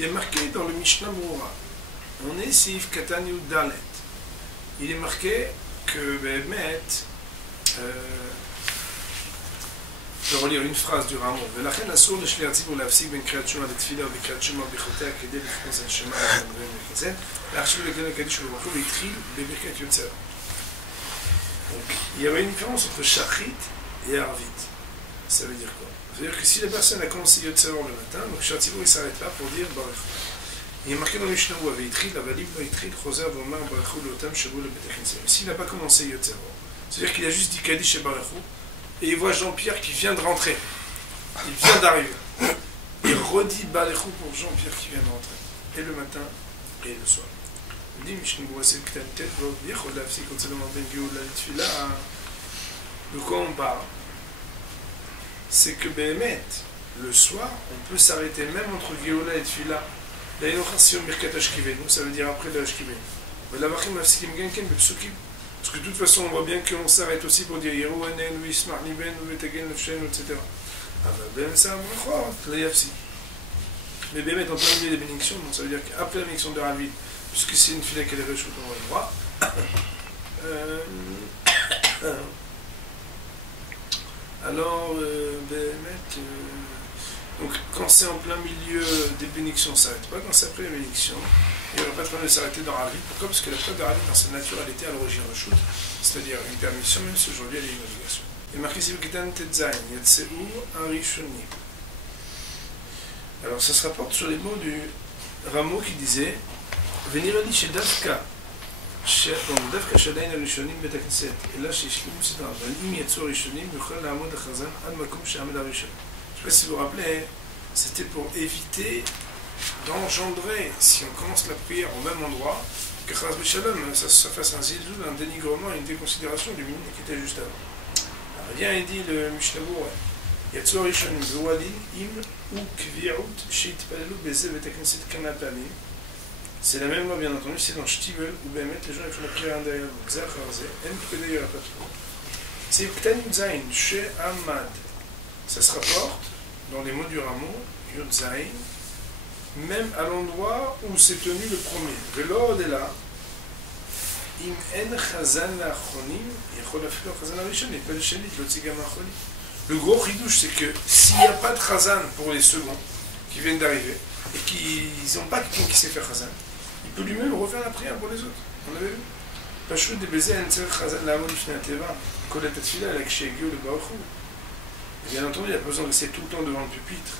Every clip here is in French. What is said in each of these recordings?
Il est marqué dans le Mishnah Brura. On est Seif Katan Yud Dalet. Il est marqué que Behemet, je vais relire une phrase du Ramon. ולכן אסור לשליח הציבור להפסיק בין קריאת שמע לתפילה ובקריאת שמע ברכותיה כדי לכנוס הנשמה ולכנסת, להחשיב לכלל הקדיש וברוך הוא והתחיל בברכת יוצר. Donc, il y avait une différence entre Shachrit et Arvit. Ça veut dire quoi? Ça veut dire que si la personne a commencé Yotzer le matin, donc Shatzibur il s'arrête là pour dire Baruch. Il est marqué dans le Mishnah où avait Yitril, Avalim, Yitril, Choser, Vomar, Baruch, Lotam, Shavu, le Betachinse. S'il n'a pas commencé Yotzer, c'est-à-dire qu'il a juste dit Kadish et Baruch, et il voit Jean-Pierre qui vient de rentrer. Il vient d'arriver. Il redit Baruch pour Jean-Pierre qui vient de rentrer. Et le matin et le soir. Il dit Mishnah c'est que tu as une tête, dire Chodavsi, quand c'est le moment de la Tfila. De quoi on parle? C'est que Behemet, le soir, on peut s'arrêter même entre Géoula et Tfila. Là, il y a une Birkat Ashkivenu, ça veut dire après le Ashkivenu. Mais la Vachim Afsikim Genken, Bepsukim. Parce que de toute façon, on voit bien qu'on s'arrête aussi pour dire Yerouanen, ou Ismar Liben, ou Vetagen, Nefshen, etc. Ah ben, Ben Sam, le Yafsi. Mais Behemet, en plein milieu des bénédictions, donc ça veut dire qu'après la bénédiction de Ravi, puisque c'est une fila qu'elle est réchute en droit, alors, donc quand c'est en plein milieu des bénédictions, ça ne s'arrête pas. Quand c'est après les bénédictions, il n'y aura pas de problème de s'arrêter dans Ravi. Pourquoi? Parce que la preuve de Ravi, dans sa nature, elle était à l'origine rechute, c'est-à-dire une permission, même si aujourd'hui elle est une obligation. Et marqué ici, alors ça se rapporte sur les mots du Rameau qui disait venir à chez Dafka. דווקא שעדיין הראשונים בית הכנסת, אלא שהשלימו סדרה, אבל אם יצאו הראשונים, יוכל לעמוד החזן עד מקום שעמד הראשון. Je ne sais pas si vous vous rappelez, c'était pour éviter d'engendrer, si on commence la prière au même endroit, que Chaz B'Shalom, ça fasse un zilzoul, un dénigrement, une déconsidération du minute qui était juste avant. Alors vient et dit le Mishnah Brura, יצאו הראשונים, והואלי אם וקביעות שהתפללו בזה בית הכנסת כמה פעמים. C'est la même loi, bien entendu, c'est dans Shtibel, où Behemet, les gens ils font la prière un derrière l'autre. Zah Kharzé, En Pkedei Yara Patro. C'est Ktanim Zain, She Amad. Ça se rapporte dans les mots du Ramon, Yud Zain, même à l'endroit où s'est tenu le premier. Velo de là, Im En Chazan La'achronim, Yechol Afilo Chazan Arishon, et pas le Shenit, Lotzigam Achonim. Le gros chidouche, c'est que s'il n'y a pas de Chazan pour les seconds qui viennent d'arriver, et qu'ils n'ont pas quelqu'un qui sait faire Chazan, il peut lui-même refaire la prière pour les autres. On l'avait vu. Pashut de baiser un tzer chazan la mode fina teva, kolet atfila avec shegio le baruchou. Bien entendu, il n'y a pas besoin de rester tout le temps devant le pupitre.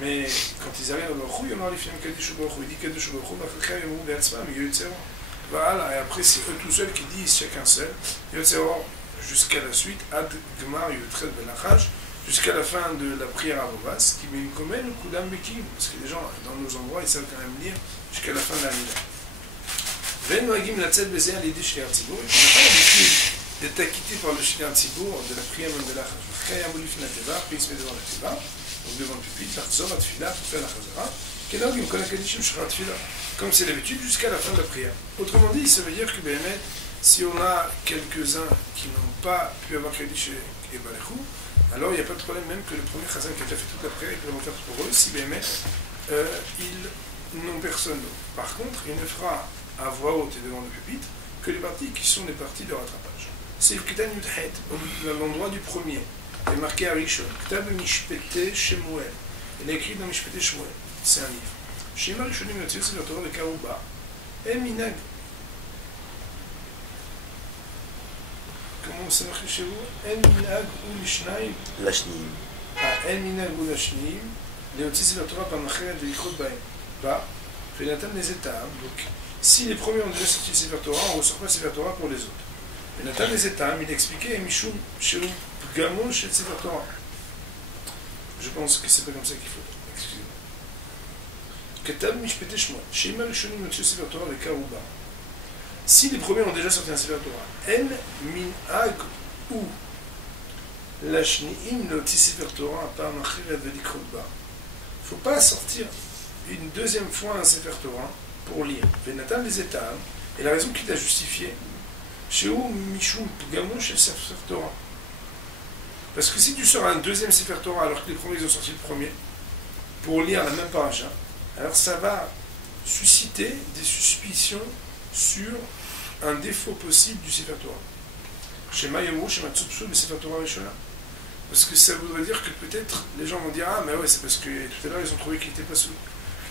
Mais quand ils arrivent au baruchou, il y en a les films kadish au baruchou. Il dit kadish au baruchou, bafakha yamou be'atzma, mais yotzero. Voilà, et après c'est eux tout seuls qui disent chacun seul. Yotzero jusqu'à la suite, ad gmar yotret belachaj, jusqu'à la fin de la prière à Rovas, qui met une commune ou Kudam Bekim, parce que les gens dans nos endroits ils savent quand même lire jusqu'à la fin de la Mida. Ven Noagim Latzet Bezer l'idée chez Artibour, on n'a pas l'habitude d'être acquitté par le chez Artibour de la prière même de la Chazara. Kaya Moulif Nateva, puis il se met devant la Teva, donc devant le pupitre, la Chazara Tfila pour faire la Chazara, Kenogim Konakadishim Shra Tfila, comme c'est l'habitude jusqu'à la fin de la prière. Autrement dit, ça veut dire que Behemet, si on a quelques-uns qui n'ont pas pu avoir Kadish et Balechou, alors il n'y a pas de problème même que le premier chazan qui a déjà fait toute la prière, il peut le faire pour eux, si Behemet, ils n'ont personne d'autre. Par contre, il ne fera à voix haute et devant le pupitre que les parties qui sont des parties de rattrapage. C'est le Ketan Yudhet, à l'endroit du premier, il est marqué à Rishon, Ktab Mishpete Shemuel. Il est écrit dans Mishpete Shemuel, c'est un livre. Shema Rishonim Yotzir, c'est le Torah de Karouba. Minag. Comment c'est marqué chez vous? En minag ou lishnaim. Lashnim. En minag ou lashnim. Léotis c'est la Torah par Nacheret de l'Ichot Baim. Bah, fait l'atteint des états. Donc, si les premiers ont déjà sorti le Sefer Torah, on ne ressort pas le Sefer Torah pour les autres. Et l'atteint des états, il expliquait Mishum chez Gamon chez le Sefer Torah. Je pense que c'est pas comme ça qu'il faut. Excusez-moi. Ketab Mishpete Shmuel. Shema Rishonim Yotzir Sefer Torah de Karouba. Si les premiers ont déjà sorti un Sefer Torah, En minag ou lashniim l'oti Sefer Torah par Nacheret de l'Ichot Baim. Il ne faut pas sortir une deuxième fois un Sefer Torah pour lire. Venatan les états, et la raison qu'il a justifié, chez où Mishum Gamon chez le Sefer Torah. Parce que si tu sors un deuxième Sefer Torah alors que les premiers ont sorti le premier, pour lire la même paracha, alors ça va susciter des suspicions sur un défaut possible du Sefer Torah. Shema Yomu, Shema Tzupsu, le Sefer Torah Rishona. Parce que ça voudrait dire que peut-être les gens vont dire ah, mais ouais, c'est parce que tout à l'heure ils ont trouvé qu'il n'était pas sous.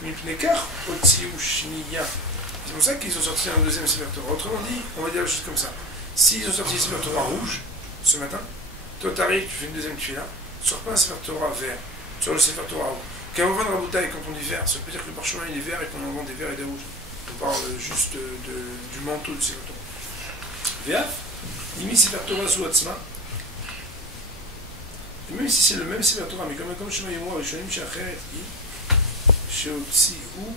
Mipnekar, Otsi ou Shniya. C'est pour ça qu'ils ont sorti un deuxième Sefer Torah. Autrement dit, on va dire la chose comme ça. S'ils ont sorti un Sefer Torah rouge ce matin, toi t'arrives, tu fais une deuxième tuile là, tu sors pas un Sefer Torah vert, tu sors le Sefer Torah rouge. Quand on vend dans la bouteille, quand on dit vert, ça veut dire que le parchemin il est vert et qu'on en vend des verts et des rouges. On parle juste du manteau du Sefer Torah. Vert, Imi Sefer Torah Zouatzma. Et même si c'est le même Sefer Torah, mais comme Shema Yemo, Rishonim, Shacheret, שהוציאו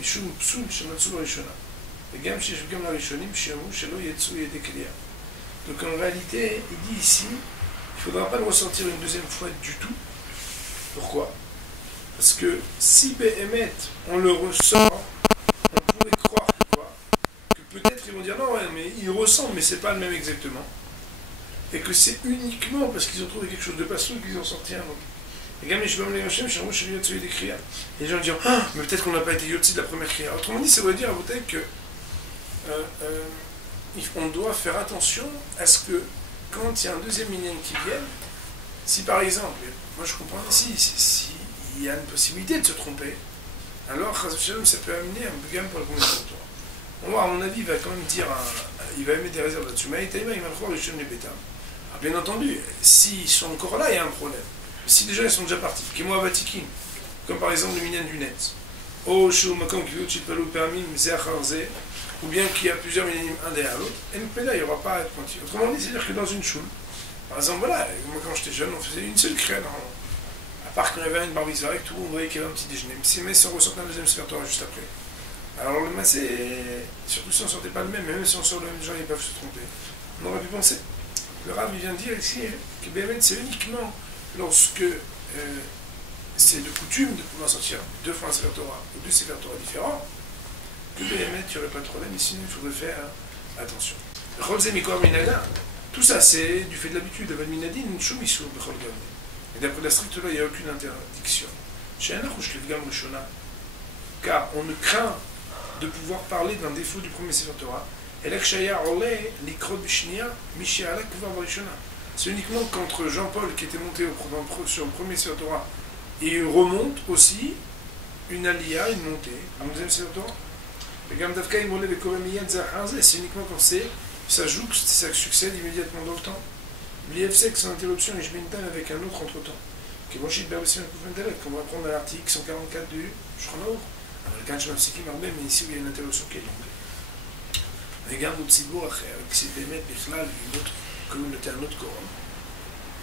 משום פסול שמצאו בראשונה. וגם שיש גם לראשונים שאמרו שלא יצאו ידי קליעה. Donc en réalité, il dit ici, il ne faudra pas le ressentir une deuxième fois du tout. Pourquoi? Parce que si Béhémet, on le ressent, on pourrait croire que peut-être ils vont dire non, ouais, mais il ressemble, mais c'est pas le même exactement. Et que c'est uniquement parce qu'ils ont trouvé quelque chose de pas sûr qu'ils ont sorti un autre. Les gens disent ah, mais peut-être qu'on n'a pas été yotzi de la première kriya. Autrement dit, ça veut dire à Boutei que on doit faire attention à ce que quand il y a un deuxième minyan qui vient, si par exemple, moi je comprends ici, s'il y a une possibilité de se tromper, alors ça peut amener un bugam pour le communauté de Torah. Moi, à mon avis, il va quand même dire, il va émettre des réserves là-dessus. Mais il va le croire les chaînes de Bétam. Bien entendu, s'ils sont encore là, il y a un problème. Si déjà ils sont déjà partis, comme par exemple le minyan du net, ou bien qu'il y a plusieurs minyanim un derrière l'autre, et là il n'y aura pas à être pointu. Autrement dit, c'est-à-dire que dans une choule, par exemple, voilà, moi quand j'étais jeune, on faisait une seule créa normalement. À part qu'on avait une bar mitzvah avec tout, on voyait qu'il y avait un petit déjeuner. Mais si on ressortait un deuxième Sefer Torah juste après. Alors le massé, surtout si on ne sortait pas le même si on sort le même, les gens ils peuvent se tromper. On aurait pu penser. Le Rav vient de dire ici que Béhémet c'est uniquement lorsque c'est de coutume de pouvoir sortir deux fois un Sefer Torah ou deux Sefer Torah différents, que Béhémet, il n'y aurait pas de problème, mais sinon il faudrait faire attention. Tout ça c'est du fait de l'habitude. Et d'après la stricte loi, il n'y a aucune interdiction. Car on ne craint de pouvoir parler d'un défaut du premier Sefer Torah. C'est uniquement qu'entre Jean-Paul qui était monté sur le premier Sefer Torah et il remonte aussi une aliyah, une montée, un deuxième Sefer Torah. C'est uniquement quand ça joue, ça succède immédiatement dans le temps. L'IFSEC, sans interruption, et je m'étonne avec un autre entre-temps. Qu'on va prendre à l'article 144 du Shulchan Aruch. Mais ici où il y a une interruption qui est longue. וגם בציבור אחר, כשבאמת בכלל communauté, un autre Coran,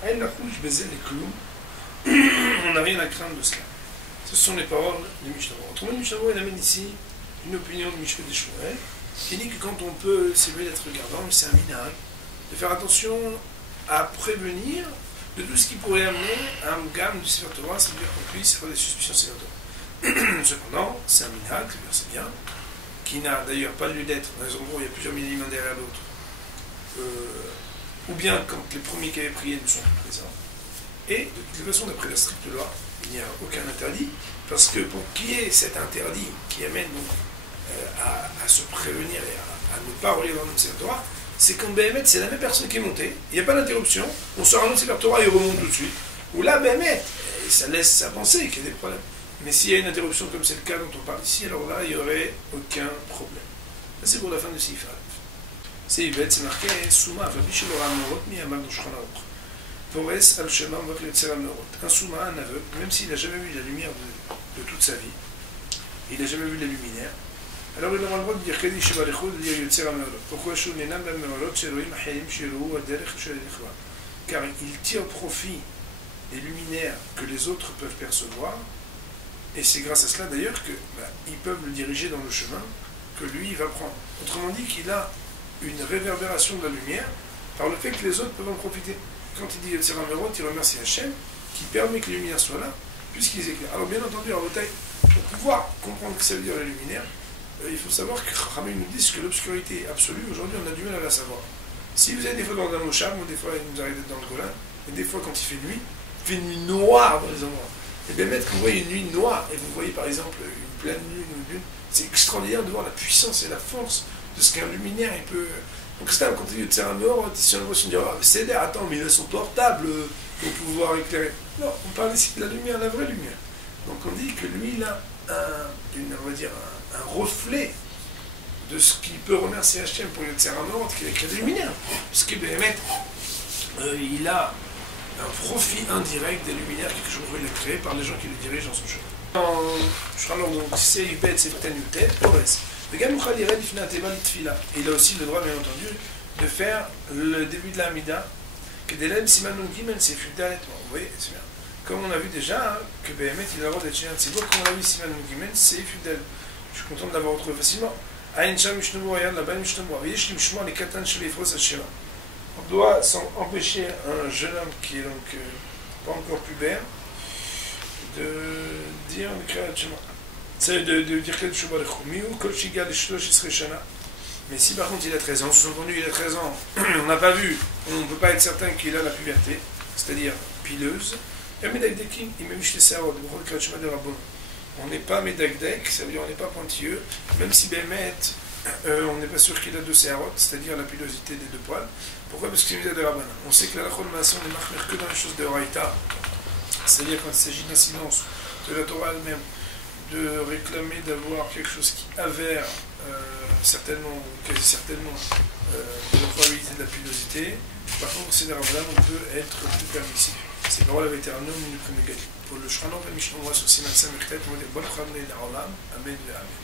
elle n'a rouge baiser les clous, on n'a rien à craindre de cela. Ce sont les paroles du Mishnah. Autrement, le Mishnah, il amène ici une opinion de Mishnah de Shmuel, qui dit que quand on peut, c'est mieux d'être regardant, mais c'est un minag, de faire attention à prévenir de tout ce qui pourrait amener à un gamme du Sefer Torah, c'est-à-dire qu'on puisse faire des suspicions Sefer Torah. Cependant, c'est un minag, c'est bien, qui n'a d'ailleurs pas lieu d'être dans les endroits où il y a plusieurs minimums derrière l'autre, ou bien quand les premiers qui avaient prié ne sont plus présents. Et de toute façon, d'après la stricte loi, il n'y a aucun interdit, parce que pour qu'il y ait cet interdit qui amène donc à se prévenir et à ne pas relire dans notre Sefer Torah, c'est quand Béhémet, c'est la même personne qui est montée, il n'y a pas d'interruption, on sort un autre Sefer Torah et il remonte tout de suite. Ou là, Béhémet, ça laisse à penser qu'il y a des problèmes. Mais s'il y a une interruption comme c'est le cas dont on parle ici, alors là, il n'y aurait aucun problème. Ça, c'est pour la fin de Sifra. C'est Ibet, c'est marqué Souma, Vabish Lora Merot, Miyamar do Shulchan Aruch. Pores al Shema, Vak Letzera Merot. Un Souma, un aveugle, même s'il n'a jamais vu la lumière de toute sa vie, il n'a jamais vu les luminaires, alors il aura le droit de dire Kedi Sheba Lechou, de dire Yetzera Merot. Pourquoi Shunenam Ben Merot, Sheroim Achayim Shirou, Aderech Shel Lechwa? Car il tire profit des luminaires que les autres peuvent percevoir. Et c'est grâce à cela d'ailleurs qu'ils peuvent le diriger dans le chemin que lui va prendre. Autrement dit qu'il a une réverbération de la lumière par le fait que les autres peuvent en profiter. Quand il dit Yetzera Merot, il remercie Hachem qui permet que les luminaires soient là, puisqu'ils éclairent. Alors bien entendu, en bataille, pour pouvoir comprendre ce que ça veut dire la luminaire, il faut savoir que Ramé nous dit que l'obscurité absolue, aujourd'hui on a du mal à la savoir. Si vous avez des fois dans un Mosham, ou des fois il nous arrive d'être dans le Golan, et des fois quand il fait nuit noire dans les endroits. Et bien mettre, quand vous voyez une nuit noire, et vous voyez par exemple une pleine lune ou une lune, c'est extraordinaire de voir la puissance et la force de ce qu'un luminaire il peut. Donc c'est un contenu de Sarah Mort, si on se dit, ah, c'est d'air, attends, mais il a son portable pour pouvoir éclairer. Non, on parle ici de la lumière, la vraie lumière. Donc on dit que lui, il a on va dire un reflet de ce qu'il peut remercier Hachem pour le Sarah Mort, qui a créé des luminaires. Parce que Béhémet, il a un profit indirect des luminaires quelque chose qu'il a créé par les gens qui le dirigent dans son chemin. Je crois donc c'est Yubet, c'est Tenutet, Ores. Le gars Moukhal irait d'Ifna Teva Litfila. Et il a aussi le droit, bien entendu, de faire le début de la Hamida, que Delem Siman Gimen, c'est Fudalet. Vous voyez, c'est bien. Comme on a vu déjà, que Béhémet, il a le droit d'être chez un Tzibour, comme on l'a vu Siman Gimen, c'est Fudel. Je suis content de l'avoir retrouvé facilement. Aïn Sham Mishnobo, regarde là-bas, Mishnobo. Vous voyez, je dis les Katan chez les Fos Hachema. On doit empêcher un jeune homme qui est donc pas encore pubère de dire le Kriyat Shema. C'est de dire quelque chose mais si par contre il a 13 ans, sous-entendu il a 13 ans, on n'a pas vu, on ne peut pas être certain qu'il a la puberté, c'est-à-dire pileuse, on n'est pas médagdek, ça veut dire on n'est pas pointilleux, même si Bémet, on n'est pas sûr qu'il a deux séarotes, c'est-à-dire la pilosité des deux poils. Pourquoi? Parce que c'est une vidéo de Rabbanan. On sait que la Lachol Maasson ne marque que dans les choses de Horaïta, c'est-à-dire quand il s'agit d'un silence de la Torah elle-même, de réclamer d'avoir quelque chose qui avère certainement, quasi certainement, de la probabilité de la pilosité. Par contre, c'est des Rabbanan, on peut être plus permissif. C'est parole avec Terranum, une première galie. Pour le Shranon, le Mishnah, sur Siman Samektet, on va dire bonne Rabbanan d'Arolam, Amen, Amen.